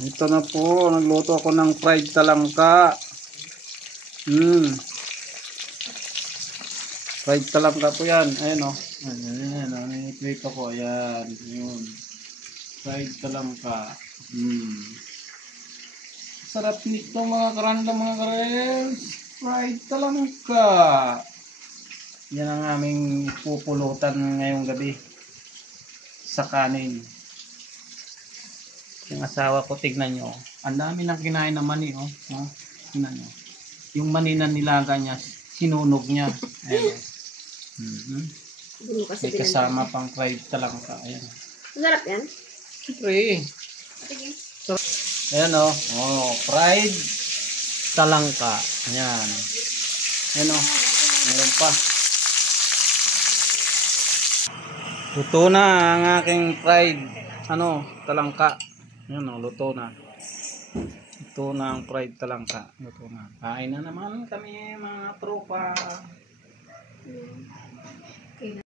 Ito na po, nagluto ako ng fried talangka. Fried talangka po yan. Ayan o. Ayan o. Niniplate ko. Ayan. Yun. Fried talangka. Sarap nito mga karanda mga karels. Fried talangka. Yan ang aming pupulutan ngayong gabi. Sa kanin. Yung asawa ko, tignan nyo. Ang dami nang kinain na mani. Tignan nyo. Yung mani na nilaga niya, sinunog niya. Ayan. May kasama pang fried talangka. Ayan. Masarap yan? Siyempre. Ayan o. Fried talangka. Ayan. Ayan o. Meron pa. Luto na ang aking fried talangka. Ayan o. Luto na. Ito na ang fried talangka. Luto na. Kain na naman kami mga tropa.